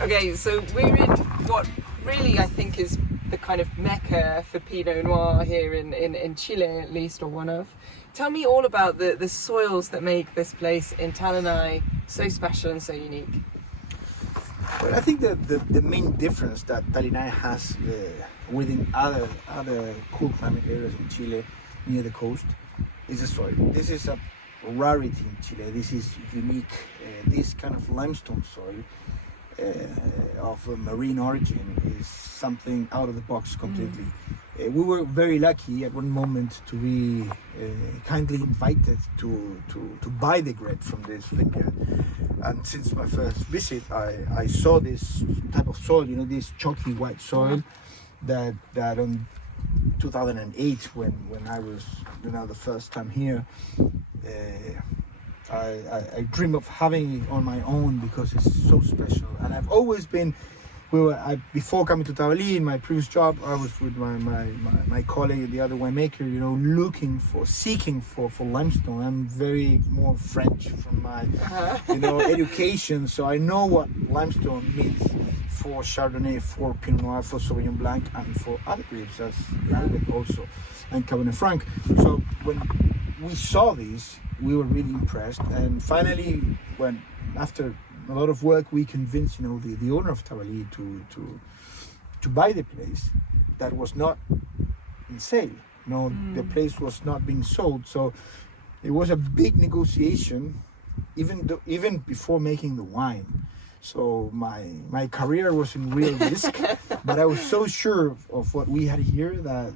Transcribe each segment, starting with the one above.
Okay, so we're in what really I think is the kind of mecca for Pinot Noir here in Chile, at least, or one of. Tell me all about the soils that make this place in Talinay so special and so unique. Well, I think that the main difference that Talinay has within other cool climate areas in Chile near the coast is the soil. This is a rarity in Chile. This is unique. This kind of limestone soil of a marine origin is something out of the box completely. We were very lucky at one moment to be kindly invited to buy the grape from this vineyard. And since my first visit, I saw this type of soil, this chalky white soil that on 2008 when I was the first time here, I dream of having it on my own because it's so special. And I've always been, before coming to Tabali, in my previous job, I was with my colleague, the other winemaker, seeking for limestone. I'm very more French from my education, so I know what limestone means for Chardonnay, for Pinot Noir, for Sauvignon Blanc, and for other grapes as Malbec also, and Cabernet Franc. So when we saw these, we were really impressed, and finally, when after a lot of work, we convinced the owner of Tabali to buy the place that was not in sale. The place was not being sold, so it was a big negotiation, even before making the wine. So my career was in real risk, but I was so sure of what we had here that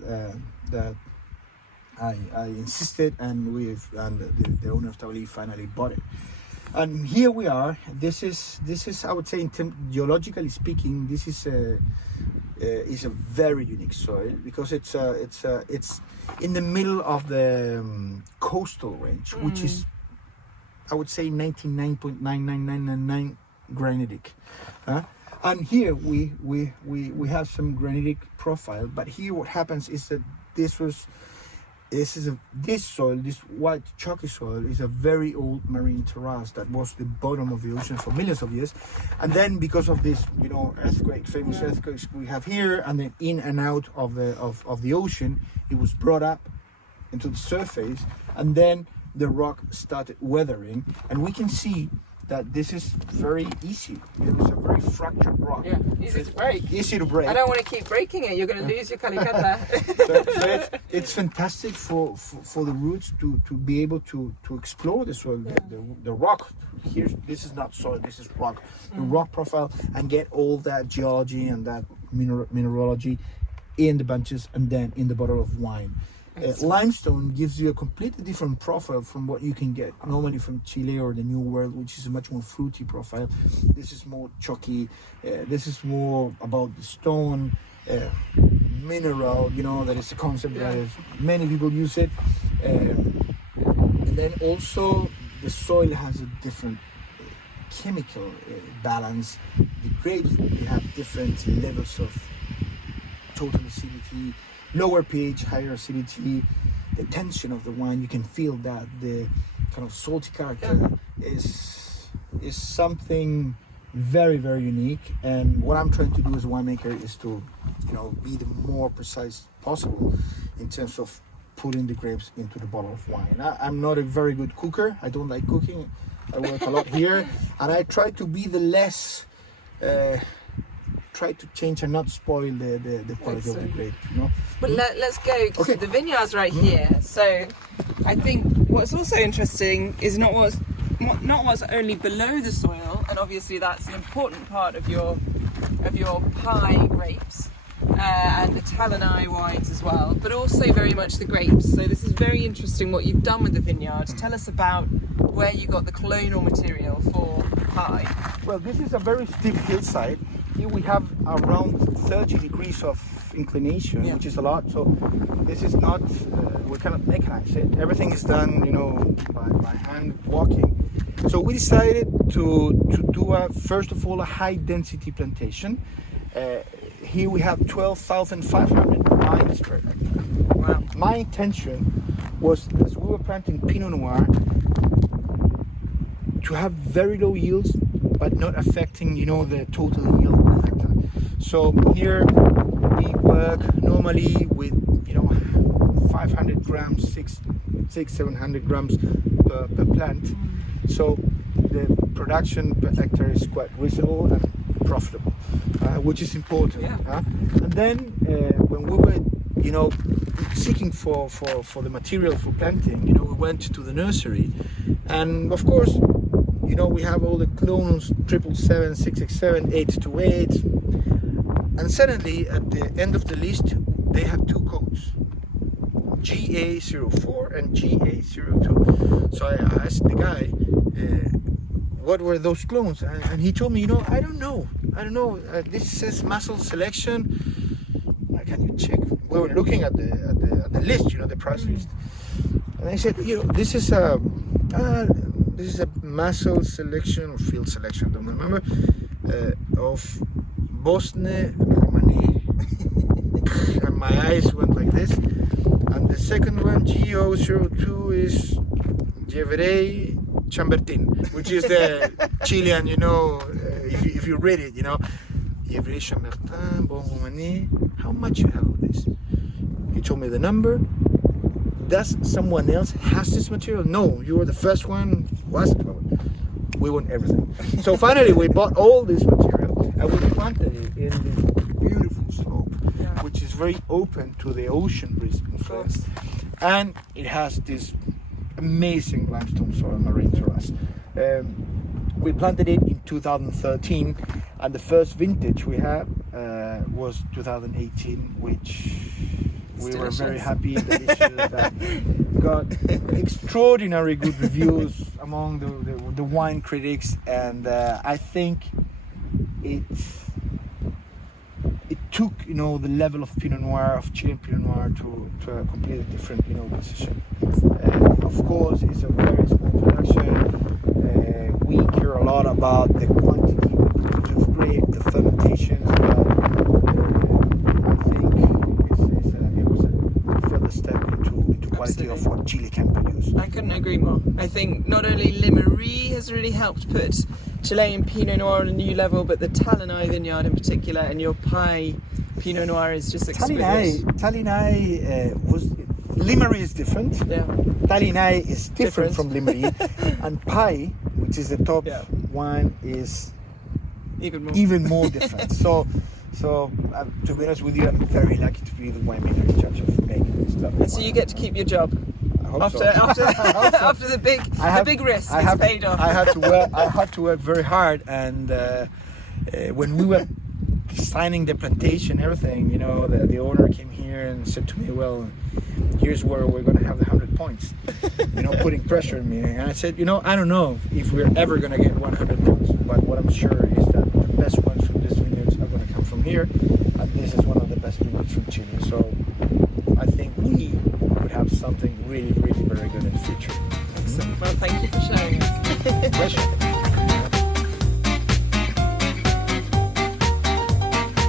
I insisted, and the owner of Tabali finally bought it. And here we are. This is I would say, geologically speaking, this is a very unique soil because it's in the middle of the coastal range, which is, I would say, 99.99999 granitic. And here we have some granitic profile, but here what happens is that this soil, this white chalky soil, is a very old marine terrace that was the bottom of the ocean for millions of years, and then because of this, famous earthquakes we have here, and then in and out of the ocean, it was brought up into the surface, and then the rock started weathering, and we can see that this is very easy. It's a very fractured rock. Yeah, easy to break. Easy to break. I don't want to keep breaking it. You're going to lose your calicata. so it's fantastic for the roots to be able to explore the soil, the rock. Here, this is not soil. This is rock. The rock profile, and get all that geology and that mineralogy in the bunches and then in the bottle of wine. Limestone gives you a completely different profile from what you can get normally from Chile or the New World, which is a much more fruity profile. This is more chalky. This is more about the stone, mineral. That is a concept that many people use it. And then also the soil has a different chemical balance. The grapes, they have different levels of total acidity, lower pH, higher acidity. The tension of the wine, you can feel that the kind of salty character is something very, very unique. And what I'm trying to do as a winemaker is to be the more precise possible in terms of putting the grapes into the bottle of wine. I'm not a very good cooker. I don't like cooking. I work a lot here, and I try to be the less try to change and not spoil the quality of the grape, But let's go. Okay. So the vineyard's right here. So I think what's also interesting is not what's only below the soil, and obviously that's an important part of your Pai grapes and the Talinay wines as well, but also very much the grapes. So this is very interesting what you've done with the vineyard. Tell us about where you got the colonial material for Pai. Well, this is a very steep hillside. Here we have around 30 degrees of inclination, which is a lot. So this is not, we cannot mechanize it. Everything is done, by hand walking. So we decided to do first of all a high density plantation. Here we have 12,500 vines per hectare. Wow. My intention was, as we were planting Pinot Noir, to have very low yields but not affecting, you know, the total yield per hectare. So here we work normally with, you know, 500 grams, 700 grams per plant. So the production per hectare is quite reasonable and profitable, which is important. And then when we were, you know, seeking for the material for planting, you know, we went to the nursery, and of course, you know, we have all the clones 777, 667, 828, and suddenly at the end of the list they have two codes, GA04 and GA02. So I asked the guy, what were those clones? And he told me, you know, I don't know. This says muscle selection. Can you check? We were looking at the list, you know, the price list. And I said, you know, this is a muscle selection or field selection, I don't remember, of Bosne Romani. And my eyes went like this. And the second one, GO02, is Gevrey Chambertin, which is the Chilean, you know, if you read it, you know, Gevrey Chambertin, Bon Romani. How much you have of this? He told me the number. Does someone else has this material? No, you were the first one. We want everything. So finally we bought all this material and we planted it in this beautiful slope, which is very open to the ocean breeze influence. And it has this amazing limestone soil marine terrace. We planted it in 2013, and the first vintage we had was 2018, which we were very happy, delicious, that got extraordinary good reviews among the wine critics, and I think it took, you know, the level of Pinot Noir, of Chilean Pinot Noir, to a completely different, you know, position. Of course, it's a very small production. We care a lot about the quantity of grape, the fermentations. I think it was a further step into quality of what Chile can produce. I couldn't agree more. I think not only Limery has really helped put Chilean Pinot Noir on a new level, but the Talinay vineyard in particular, and your Pai Pinot Noir is just exquisite. Talinay was... Limery is different. Yeah. Talinay is different from Limery, and Pai, which is the top wine, is even more different. So to be honest with you, I'm very lucky to be the winemaker in charge of making this stuff. And so you get to keep your job. After the big risk is paid off. I had to work very hard, and when we were signing the plantation, everything, you know, the owner came here and said to me, well, here's where we're going to have the 100 points, you know, putting pressure on me. And I said, you know, I don't know if we're ever going to get 100 points, but what I'm sure is that the best ones from these vineyards are going to come from here, and this is one of the best vineyards from Chile. So I think we could have something really, really very good in the future. Excellent. Well, thank you for sharing us. Pleasure.